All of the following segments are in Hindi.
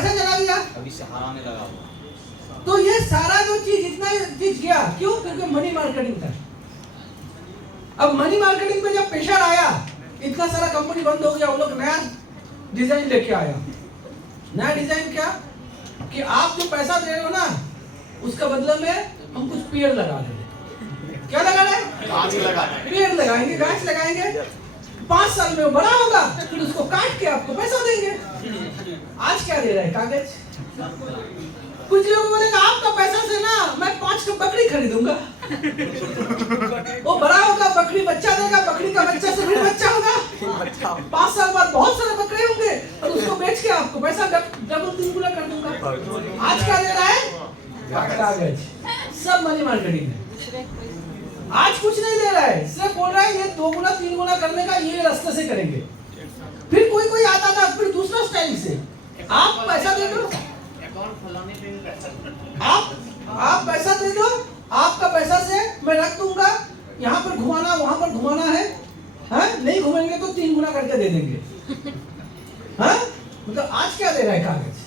पैसा चला गया, अभी सहारा में लगा हुआ। तो ये सारा जो चीज इतना चीज गया क्यों? क्योंकि मनी मार्केटिंग था। अब मनी मार्केटिंग में जब प्रेशर आया, इतना सारा कंपनी बंद हो गया, वो लोग नया डिजाइन लेके आया। नया डिजाइन क्या कि आप जो पैसा दे रहे हो ना, उसका बदले में हम कुछ पेड़ लगा देंगे। क्या लगा रहे? गाछ लगा पेड़ लगाएंगे, गाछ लगाएंगे, 5 साल में वो बड़ा होगा, फिर उसको काट के आपको पैसा देंगे। आज क्या दे रहा है? कागज। कुछ लोग बोलेंगे आपका पैसा से ना मैं 5 तो बकरी खरीदूंगा, वो बड़ा होगा, बकरी बच्चा देगा, बकरी का बच्चा से फिर बच्चा होगा, 5 साल बाद बहुत सारे बकरे होंगे और उसको बेच के आपको पैसा डबल 3 गुना कर दूंगा। आज क्या दे रहा है? कागज। सब मनी मार्केटिंग है। आज कुछ नहीं दे रहा है, सिर्फ बोल रहा है ये 2 गुना 3 गुना करने का ये रास्ते से करेंगे। फिर कोई आता था फिर दूसरा स्टाइल से, आप पैसा दे दो, आप पैसा दे दो, आपका पैसा से मैं रख दूंगा, यहाँ पर घुमाना वहां पर घुमाना है, हाँ? नहीं घुमाएंगे तो 3 गुना करके दे देंगे। हाँ? मतलब आज क्या दे रहा है? कागज।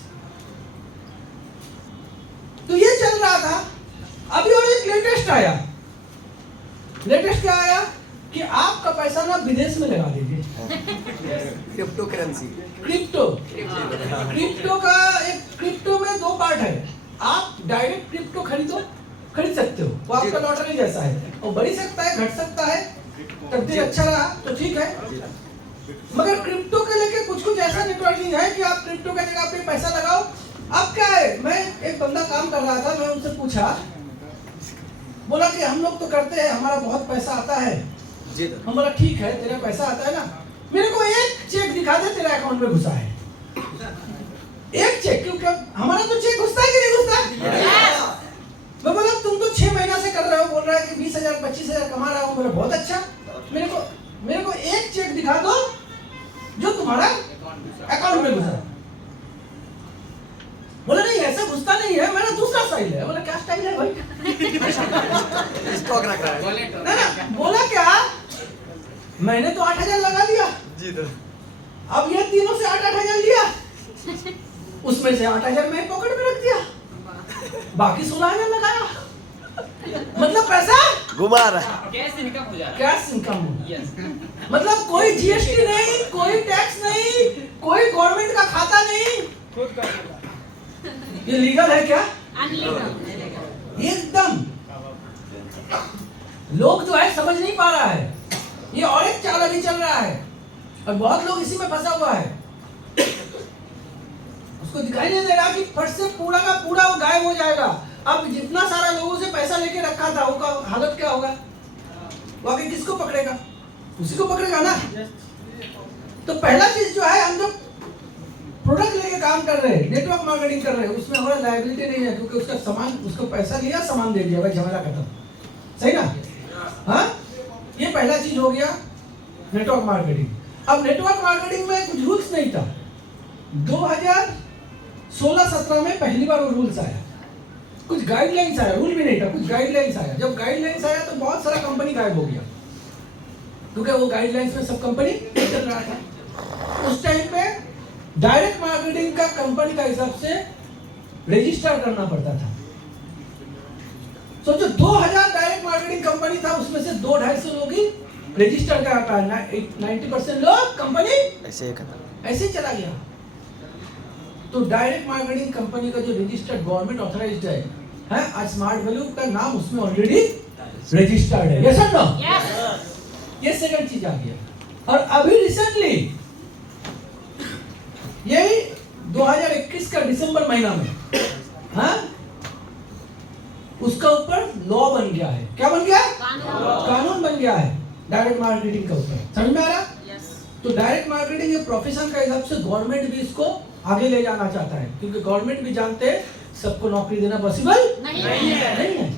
तो ये चल रहा था। अभी और एक लेटेस्ट आया। लेटेस्ट क्या आया कि आपका पैसा ना विदेश में लगा दीजिए। Crypto currency. क्रिप्टो का एक, क्रिप्टो में 2 पार्ट है। आप डायरेक्ट क्रिप्टो खरीद सकते हो, वो आपका लॉटरी जैसा है, और बढ़ सकता है, घट सकता है, तकदीर अच्छा रहा तो ठीक है। मगर क्रिप्टो के लेके कुछ ऐसा नेटवर्किंग है कि आप क्रिप्टो के जगह पे पैसा लगाओ। अब क्या है, मैं एक बंदा काम कर रहा था, मैं उनसे पूछा, बोला कि हम लोग तो करते हैं, हमारा बहुत पैसा आता है। हम बोला ठीक है, तेरा पैसा आता है ना, मेरे को एक चेक दिखा दे तेरा अकाउंट में घुसा है। एक चेक, क्योंकि हमारा तो चेक घुसता है कि नहीं घुसता? मैं बोला तुम तो 6 महीना से कर रहे हो, बोल रहा है कि 20,000 25,000 कमा रहा हूँ। बोला बहुत अच्छा, मेरे को एक चेक दिखा दो जो तुम्हारा अकाउंट में घुसा। बोला नहीं ऐसा घुसता नहीं है, मेरा दूसरा स्टाइल है। बोला क्या स्टाइल है भाई? स्टॉक रख रहा है ना, बोला क्या, मैंने तो 8,000 लगा दिया जी। तो अब ये तीनों से 8,000 लिया, उसमें से 8,000 मैं पॉकेट में रख दिया, बाकी 16,000 लगाया। मतलब पैसा घुमा रहा है, कैश इनकम हो जा रहा है। Cash income. यस। मतलब कोई जीएसटी नहीं, कोई टैक्स नहीं, कोई गवर्नमेंट का खाता नहीं, खुद कर। ये लीगल है क्या? अनलीगल। एकदम। लोग जो है समझ नहीं पा रहा है, ये और एक चाल अभी चल रहा है और बहुत लोग इसी में फंसा हुआ है। उसको दिखाई नहीं दे रहा कि फट से पूरा का पूरा वो गायब हो जाएगा। अब जितना सारा लोगों से पैसा लेके रखा था, उसका हालत क्या होगा? वो आगे किसको पकड़ेगा? उसी को पकड़ेगा ना। तो पहला चीज जो है, हम जो प्रोडक्ट लेके काम कर रहे हैं, नेटवर्क मार्केटिंग कर रहे हैं, उसमें हमारा लायबिलिटी नहीं है, क्योंकि उसका सामान, उसको पैसा लिया, सामान दे दिया, भाई झमेला खत्म। सही ना? हाँ, ये पहला चीज हो गया नेटवर्क मार्केटिंग। अब नेटवर्क मार्केटिंग में कुछ रूल्स नहीं था। 2016-17 में पहली बार वो रूल्स आया, कुछ गाइडलाइंस आया, रूल भी नहीं था, कुछ गाइडलाइंस आया। जब गाइडलाइंस आया तो बहुत सारा कंपनी गायब हो गया, क्योंकि वो गाइडलाइंस में सब कंपनी चल रहा था। उस टाइम पे डायरेक्ट मार्केटिंग का कंपनी का हिसाब से रजिस्टर करना पड़ता था। सोचो 2000 डायरेक्ट मार्केटिंग कंपनी था, उसमें से 200-250 लोग ही रजिस्टर करा था। 90% लोग कंपनी ऐसे चला गया। तो डायरेक्ट मार्केटिंग कंपनी का जो रजिस्टर्ड गवर्नमेंट ऑथराइज्ड है, आज स्मार्ट वैल्यू का नाम उसमें ऑलरेडी रजिस्टर्ड है। यस और नो? ये सेकंड चीज आ गया। और अभी रिसेंटली यही 2021 का दिसंबर महीना में, हाँ, उसका ऊपर लॉ बन गया है। क्या बन गया? कानून बन गया है डायरेक्ट मार्केटिंग का ऊपर। समझ में आ रहा? तो डायरेक्ट मार्केटिंग एक प्रोफेशन का हिसाब से गवर्नमेंट भी इसको आगे ले जाना चाहता है, क्योंकि गवर्नमेंट भी जानते हैं सबको नौकरी देना पॉसिबल नहीं है।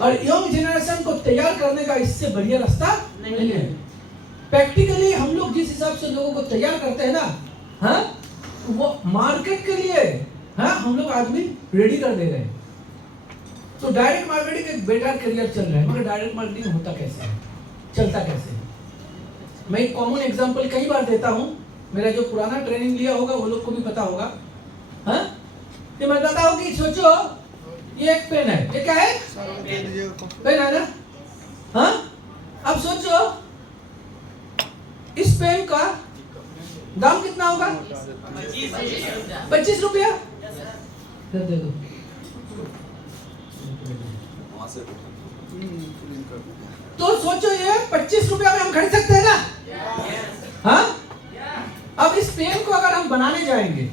और यंग जनरेशन को तैयार करने का इससे बढ़िया रास्ता नहीं है। प्रैक्टिकली हम लोग जिस हिसाब से लोगों को तैयार करते हैं ना, हाँ, वो मार्केट के लिए, हाँ, हम लोग आदमी रेडी कर दे रहे हैं। तो डायरेक्ट मार्केटिंग एक बेटर करियर चल रहा है, मगर डायरेक्ट मार्केटिंग होता कैसे है, चलता कैसे है? मैं एक कॉमन एग्जांपल कई बार देता हूँ। मेरा जो पुराना ट्रेनिंग लिया होगा वो लोग को भी पता होगा। हाँ, ये मैं बताता हूँ कि सोचो ये एक पेन है, ये क्या है? पेन है ना? हाँ, अब सोचो इस पेन का दाम कितना होगा? 25 रुपया। दे दो। तो सोचो ये 25 रुपया में हम खरीद सकते हैं ना? हाँ, अब इस पेन को अगर हम बनाने जाएंगे,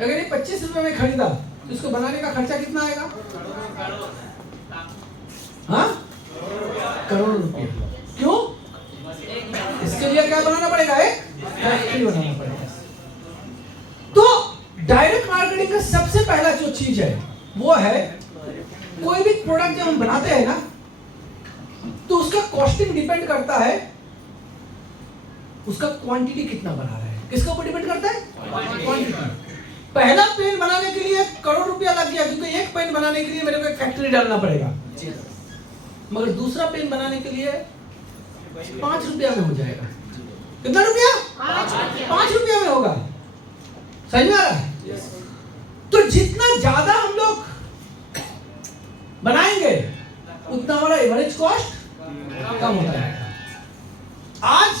अगर ये 25 रुपये में खरीदा तो इसको बनाने का खर्चा कितना आएगा? हाँ, करोड़ रुपये। क्यों? इसके लिए क्या बनाना पड़ेगा? एक फैक्ट्री बनाना पड़ेगा। तो डायरेक्ट मार्केटिंग का सबसे पहला जो चीज है वो है, कोई भी प्रोडक्ट जब हम बनाते हैं ना तो उसका कॉस्टिंग डिपेंड करता है उसका क्वांटिटी कितना बना रहा है। किसके ऊपर डिपेंड करता है? क्वांटिटी। पहला पेन बनाने के लिए करोड़ रुपया लग गया, क्योंकि एक पेन बनाने के लिए मेरे को एक फैक्ट्री डालना पड़ेगा। मगर दूसरा पेन बनाने के लिए 5 रुपया में हो जाएगा। कितना रुपया? 5 रुपया में होगा। सही में आ रहा है? तो जितना ज्यादा हम लोग बनाएंगे उतना हमारा एवरेज कॉस्ट कम होता है। आज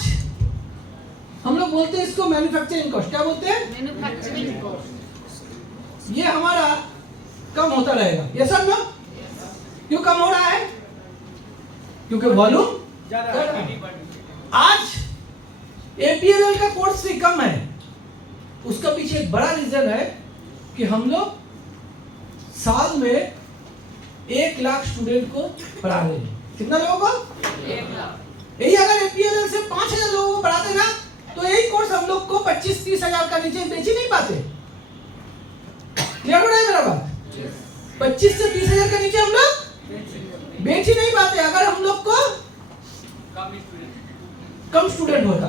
हम लोग बोलते हैं इसको मैन्युफैक्चरिंग कॉस्ट। क्या बोलते हैं? Manufacturing cost. ये हमारा कम होता रहेगा। ये सब ना क्यों कम हो रहा है? क्योंकि वॉल्यूम ज्यादा है। आज APLL का कोर्स भी कम है। उसका पीछे एक बड़ा रीजन है कि हम लोग साल में 1 लाख स्टूडेंट को पढ़ा रहे हैं। कितना लोगों को? 1 लाख। यही अगर APLL से 5,000 लोगों को पढ़ाते ना तो यही कोर्स हम लोग को 25-30 हजार का नीचे बेच ही नहीं पाते। क्लियर हो रहा है मेरा बात? 25 से 30 हजार का नीचे हम लोग बेच ही नहीं पाते अगर हम लोग को कम स्टूडेंट होता।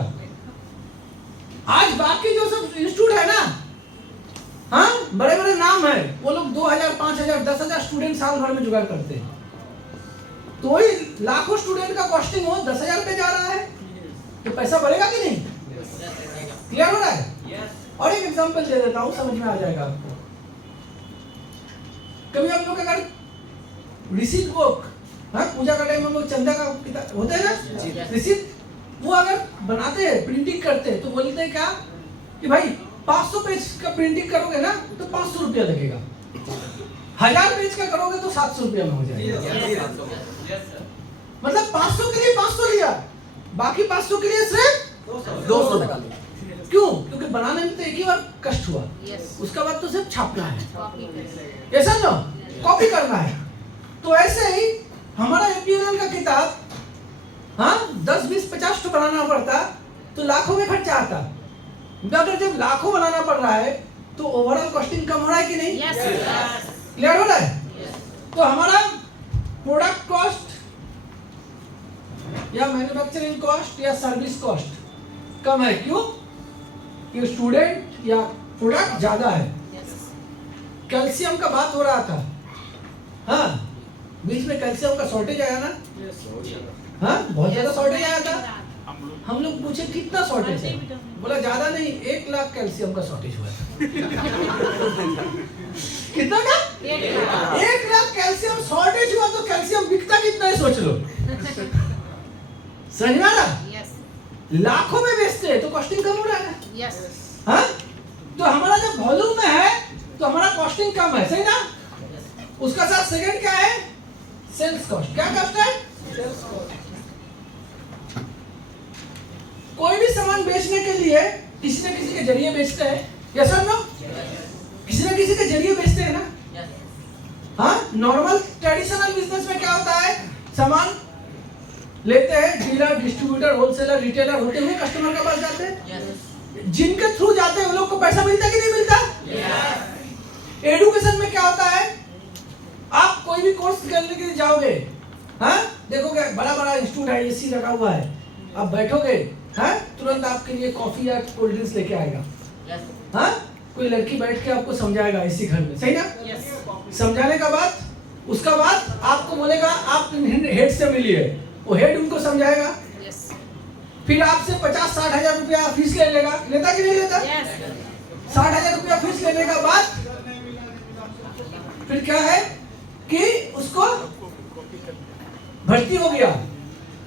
आज बाकी जो सब इंस्टीट्यूट है ना, हाँ, बड़े बड़े नाम है, वो लोग 2,000, 5,000, 10,000 स्टूडेंट साल भर में जुगाड़ करते हैं। तो ही लाखों स्टूडेंट का कॉस्टिंग हो 10,000 पे जा रहा है तो पैसा बढ़ेगा कि नहीं? क्लियर हो रहा है? और एक एग्जांपल दे देता हूं, समझ में आ जाएगा आपको। कभी हम लोग अगर रिसीट बुक, हाँ, पूजा का टाइम हम लोग चंदा का किताब होता है ना, रिसीट, वो अगर बनाते हैं, प्रिंटिंग करते हैं, तो बोलते हैं क्या कि भाई 500 पेज का प्रिंटिंग करोगे ना तो 500 रुपया लगेगा, 1000 पेज का करोगे तो 700 रुपया में हो जाएगा। मतलब 500 के लिए 500 लिया, बाकी 500 के लिए सिर्फ 200 निकालो। क्यों? क्योंकि बनाने में तो एक ही बार कष्ट हुआ, उसका बाद तो सिर्फ छापना है, ऐसा ना, कॉपी करना है। तो ऐसे ही हमारा APLL का किताब, हाँ, 10, 20, 50 तो बनाना पड़ता तो लाखों में खर्चा आता। अगर जब लाखों बनाना पड़ रहा है तो ओवरऑल कॉस्टिंग कम हो रहा है कि नहीं? क्लियर हो रहा है? तो हमारा प्रोडक्ट कॉस्ट या मैन्युफैक्चरिंग कॉस्ट या सर्विस कॉस्ट कम है। क्यों? कि स्टूडेंट या प्रोडक्ट ज्यादा है। कैल्शियम का बात हो रहा था, हाँ, बीच में कैल्शियम का शॉर्टेज आया ना, हाँ, बहुत ज्यादा शॉर्टेज आया था। हम लोग पूछे कितना शॉर्टेज है, बोला ज्यादा नहीं, 1 लाख कैल्शियम का शॉर्टेज हुआ था। कितना का? 1 लाख कैल्शियम शॉर्टेज हुआ। तो कैल्शियम बिकता कितना है सोच लो। समझ में आ रहा? लाखों में बेचते हैं तो कॉस्टिंग कम हो रहा है। हाँ? तो हमारा जब वॉल्यूम में है तो हमारा कॉस्टिंग कम है, सही ना? उसका साथ सेकंड क्या है? Sales cost. क्या कॉस्ट है? Sales cost. कोई भी सामान बेचने के लिए किसी न किसी के जरिए बेचते हैं, यस और नो? किसी न किसी के जरिए बेचते हैं ना। हाँ, नॉर्मल ट्रेडिशनल बिजनेस में क्या होता है, सामान लेते हैं, डीलर, डिस्ट्रीब्यूटर, होलसेलर, रिटेलर होते हुए कस्टमर के पास जाते हैं। जिनके थ्रू जाते हैं उन लोग को पैसा मिलता कि नहीं मिलता? एडुकेशन में क्या होता है, आप कोई भी कोर्स करने के लिए जाओगे, हाँ, देखोगे बड़ा बड़ा इंस्टीट्यूट है, एसी लगा हुआ है, आप बैठोगे, हाँ, तुरंत आपके लिए कॉफी या कोल्ड ड्रिंक्स लेके आएगा। हाँ, कोई लड़की बैठ के आपको समझाएगा इसी घर में, सही ना? समझाने का बाद उसका बाद आपको बोलेगा आप हेड से मिलिए, वो हेड उनको समझाएगा। फिर आपसे 50-60 हजार रुपया फीस ले लेगा, लेता कि नहीं लेता? Yes. 60 हजार रुपया फीस लेने का बाद फिर क्या है कि उसको भर्ती हो गया।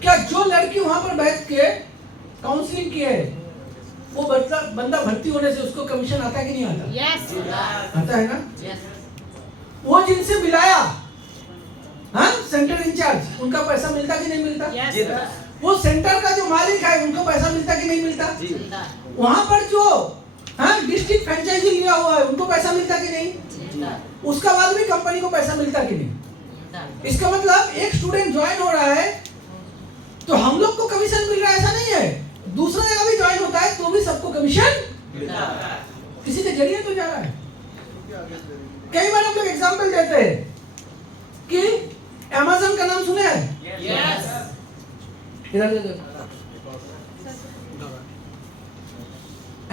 क्या जो लड़की वहां पर बैठ के काउंसलिंग की है वो बंदा भर्ती होने से उसको कमीशन आता है कि नहीं आता? Yes. आता है ना? Yes. वो जिनसे मिलाया, हाँ, सेंटर इंचार्ज, उनका पैसा मिलता कि नहीं मिलता? Yes. वो सेंटर का जो मालिक है उनको पैसा मिलता कि नहीं मिलता? मिलता। वहां पर जो हाँ डिस्ट्रिक्ट फ्रेंचाइजी लिया हुआ है उनको पैसा मिलता कि नहीं? मिलता। उसका बाद भी कंपनी को पैसा मिलता कि नहीं? मिलता। इसका मतलब एक स्टूडेंट ज्वाइन हो रहा है तो हम लोग को कमीशन मिल रहा है ऐसा नहीं है, दूसरा जगह भी ज्वाइन होता है तो भी सबको कमीशन मिलता। किसी के जरिए तो जा रहा है। कई बार हम लोग एग्जांपल देते हैं कि अमेज़न का नाम सुने हैं? Yes. इधर देखो,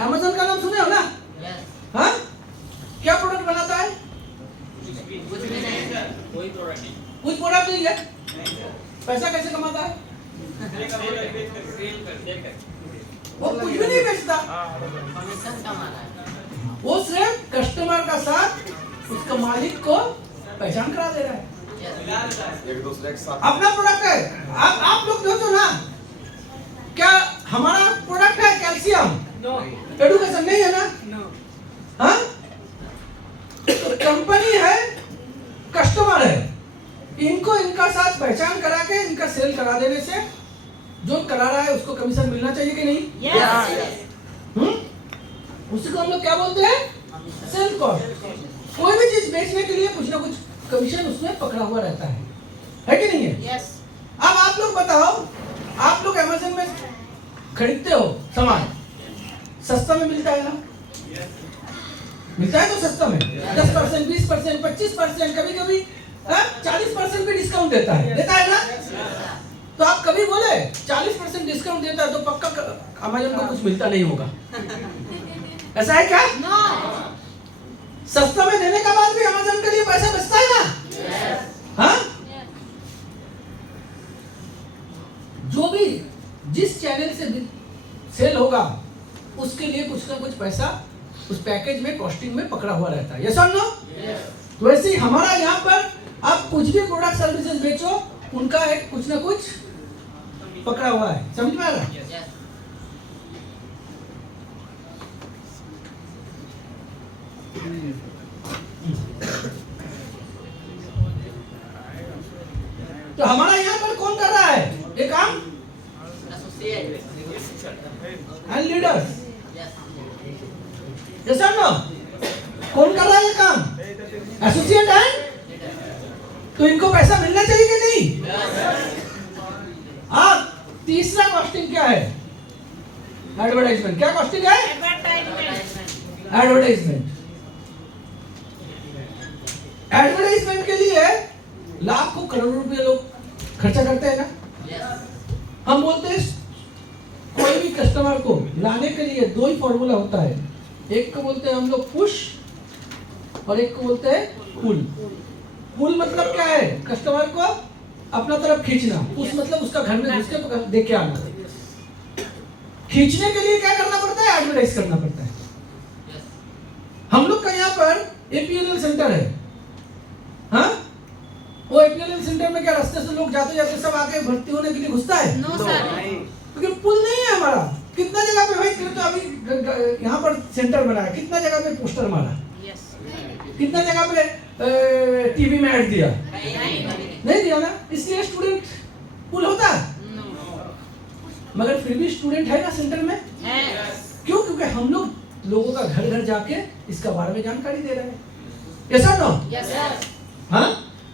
अमेज़न का नाम सुने हो ना? Yes. हाँ, क्या प्रोडक्ट बनाता है? कुछ भी नहीं। कोई प्रोडक्ट नहीं। कुछ प्रोडक्ट नहीं है, पैसा कैसे कमाता है? वो कुछ भी नहीं बेचता, कमीशन कमा रहा है। वो सिर्फ कस्टमर का साथ उसका मालिक को पहचान करा दे रहा है। Yes. एक दूसरे के साथ अपना प्रोडक्ट है। आप लोग जो ना, क्या हमारा प्रोडक्ट है कैल्शियम? एडुकेशन नहीं है ना? हाँ, कंपनी है, कस्टमर है, इनको इनका साथ पहचान करा के इनका सेल करा देने से जो करा रहा है उसको कमीशन मिलना चाहिए कि नहीं? Yes. उसी को हम लोग क्या बोलते हैं? Cell cost. कोई भी चीज बेचने के लिए कुछ ना कुछ कमीशन उसमें पकड़ा हुआ रहता है कि नहीं है? Yes. अब आप लोग बताओ, आप लोग अमेज़न में खरीदते हो सामान, सस्ता में मिलता है ना? मिलता है तो सस्ता में 10%, 20%, 25%, कभी कभी 40% भी डिस्काउंट देता है ना? तो आप कभी बोले 40% डिस्काउंट देता है तो पक्का अमेज़न को कुछ मिलता नहीं होगा, ऐसा है क्या? No. सस्ता में देने का बाद भी अमेज़न के लिए पैसा बचता है ना? Yes. हाँ, Yes. जो भी जिस चैनल से भी सेल होगा उसके लिए कुछ ना कुछ पैसा उस पैकेज में कॉस्टिंग में पकड़ा हुआ रहता है। यस और नो? Yes. वैसे ही हमारा यहाँ पर आप कुछ भी प्रोडक्ट सर्विसेज बेचो उनका एक कुछ ना कुछ पकड़ा हुआ है, समझ में आ रहा है? Yes. तो हमारा यहाँ पर कौन कर रहा है ये काम? Associate. And leaders. Yes. Yes और नो? कौन कर रहा है ये काम? एसोसिएट है, तो इनको पैसा मिलना चाहिए कि नहीं? अब तीसरा कॉस्टिंग क्या है? एडवर्टाइजमेंट। क्या कॉस्टिंग है? Advertisement. एडवर्टाइजमेंट। एडवर्टाइजमेंट के लिए लाखों करोड़ों रुपए लोग खर्चा करते हैं ना? Yes. हम बोलते हैं कोई भी कस्टमर को लाने के लिए दो ही फॉर्मूला होता है, एक को बोलते हैं हम लोग पुश और एक को बोलते हैं पुल। पुल मतलब क्या है? कस्टमर को अपना तरफ खींचना। पुश मतलब उसका घर में घुस के दे के आना। खींचने के लिए क्या करना पड़ता है? एडवर्टाइज करना पड़ता है। Yes. हम लोग का यहाँ पर एपीएलएल सेंटर है, हाँ, वो एपीएलएल सेंटर में क्या रास्ते से लोग जाते जाते सब आके भर्ती होने के लिए घुसता है? No, sir. क्योंकि पुल नहीं है हमारा। कितना जगह पे भाई तो अभी यहाँ पर सेंटर बना है, कितना जगह पे पोस्टर मारा, Yes. कितना जगह पे टीवी में ऐड दिया, नहीं. नहीं दिया ना? इसलिए स्टूडेंट पुल होता है, No. मगर फिर भी स्टूडेंट है ना सेंटर में। Yes. क्यों? क्योंकि हम लोग लोगों का घर घर जाके इसका बारे में जानकारी दे रहे हैं। ऐसा ना? Yes, sir. हाँ,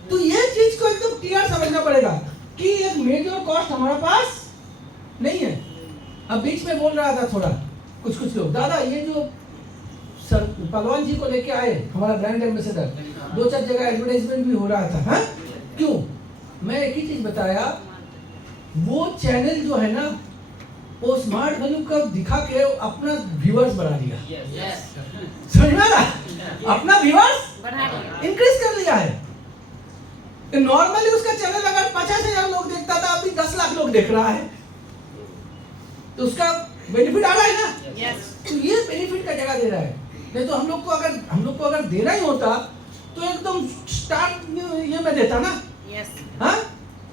तो ये चीज को एकदम क्लियर समझना पड़ेगा कि एक मेजर कॉस्ट हमारे पास नहीं है। अब बीच में बोल रहा था थोड़ा कुछ लोग, दादा ये जो सर पहलवान जी को लेके आए हमारा ब्रांड एम्बेसडर, 2-4 जगह एडवर्टाइजमेंट भी हो रहा था, हाँ? क्यों? मैं एक ही चीज बताया, वो चैनल जो है ना वो स्मार्ट वैल्यू का दिखा के अपना व्यूअर्स बढ़ा दिया। Yes. समझ में आ रहा? अपना व्यूअर्स बढ़ा दिया. इंक्रीज कर लिया है। नॉर्मली उसका चैनल अगर 50,000 लोग देखता था, अभी 10 लाख लोग देख रहा है। तो उसका बेनिफिट आ रहा है ना। Yes. तो ये बेनिफिट का जगह दे रहा है। नहीं तो हम लोग को अगर देना ही होता तो एकदम स्टार्ट ये में देता ना। Yes. हाँ,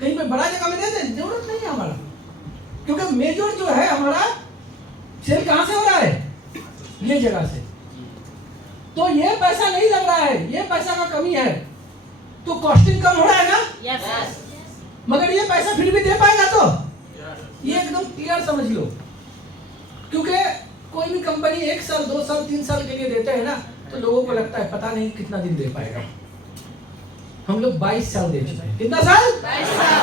कहीं पे बड़ा जगह में दे दे, जरूरत नहीं है हमारा, क्योंकि मेजर जो है हमारा सेल कहाँ से हो रहा है, ये जगह से। तो ये पैसा नहीं लग रहा है, ये पैसा का कमी है, तो कॉस्टिंग कम हो रहा है ना। Yes. मगर ये पैसा फिर भी दे पाएगा तो ये एकदम क्लियर समझ लो, क्योंकि कोई भी कंपनी 1 साल 2 साल 3 साल के लिए देते हैं ना, तो लोगों को लगता है पता नहीं कितना दिन दे पाएगा। हम लोग 22 साल दे चुके हैं। कितना साल? 22 साल।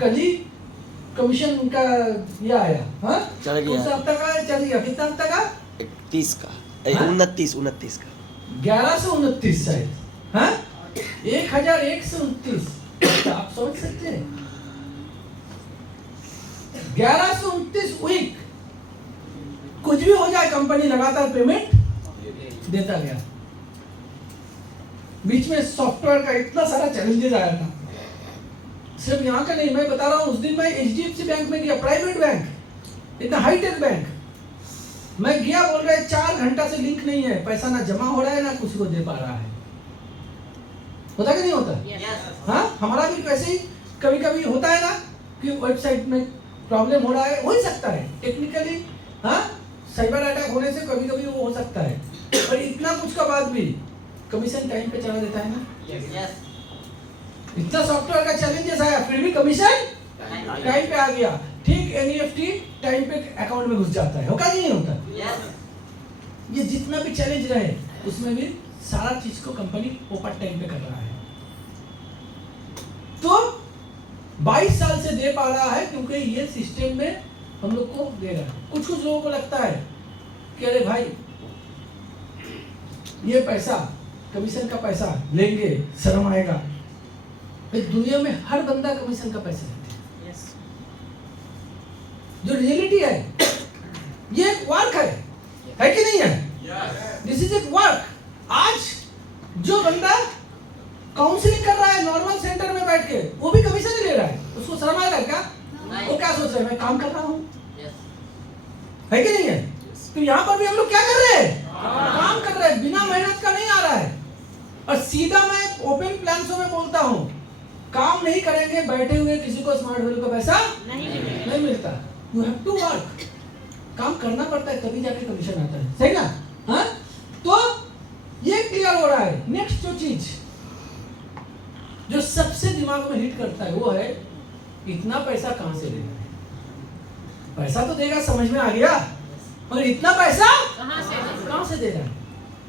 कल ही कमीशन का ये आया। हाँ, चल गया। कौन सा हफ्ता का चल गया? कितना हफ्ता का? 30 का, हाँ? 29 का 1129 शायद। हाँ, 1129। आप समझ सकते हैं, 1129 वीक, कुछ भी हो जाए कंपनी लगातार पेमेंट देता गया। बीच में सॉफ्टवेयर का इतना सारा चैलेंजेस आया था, सिर्फ यहाँ का नहीं, मैं बता रहा हूँ। उस दिन मैं HDFC बैंक में गया, प्राइवेट बैंक, इतना हाईटेक बैंक। मैं गया, बोल रहे 4 घंटा से लिंक नहीं है, पैसा ना जमा हो रहा है ना कुछ को दे पा रहा है। होता कि नहीं होता? Yes. हाँ, हमारा भी वैसे ही कभी कभी होता है ना कि वेबसाइट में प्रॉब्लम हो रहा है, हो ही सकता है टेक्निकली। हाँ, साइबर अटैक होने से कभी कभी वो हो सकता है, पर इतना कुछ का बाद भी कमीशन टाइम पे चला देता है ना। Yes. इतना सॉफ्टवेयर का चैलेंजेस आया, फिर भी कमीशन टाइम पे आ गया। ठीक NEFT टाइम पे अकाउंट में घुस जाता है, होगा नहीं होता? Yes. ये जितना भी चैलेंज रहे उसमें भी सारा चीज को कंपनी प्रॉपर टाइम पे कर रहा है। तो 22 साल से दे पा रहा है, क्योंकि ये सिस्टम में हम लोग को दे रहा है। कुछ लोगों को लगता है कि अरे भाई ये पैसा, कमीशन का पैसा लेंगे, शर्म आएगा। दुनिया में हर बंदा कमीशन का पैसा लेते हैं। Yes. जो रियलिटी है, ये एक वर्क है कि नहीं है? दिस इज एक वर्क। आज जो बंदा काउंसलिंग कर रहा है नॉर्मल सेंटर में बैठ के, वो भी कमीशन ही ले रहा है, उसको शर्म आएगा क्या? वो क्या सोच रहा है, मैं काम कर रहा हूँ, Yes. है कि नहीं है? तो यहाँ पर भी हम लोग क्या कर रहे हैं? काम कर रहे हैं, बिना मेहनत का नहीं आ रहा है। और सीधा मैं ओपन प्लान में बोलता हूँ, काम नहीं करेंगे बैठे हुए किसी को स्मार्ट वैल्यू का पैसा नहीं मिलता। यू हैव टू वर्क, काम करना पड़ता है, तभी जाके कमीशन आता है, सही ना? हाँ, तो ये क्लियर हो रहा है। नेक्स्ट जो चीज जो सबसे दिमाग में हिट करता है वो है इतना पैसा कहां से देगा। पैसा तो देगा, समझ में आ गया, मगर इतना पैसा कहाँ से? कहां से दे रहा है?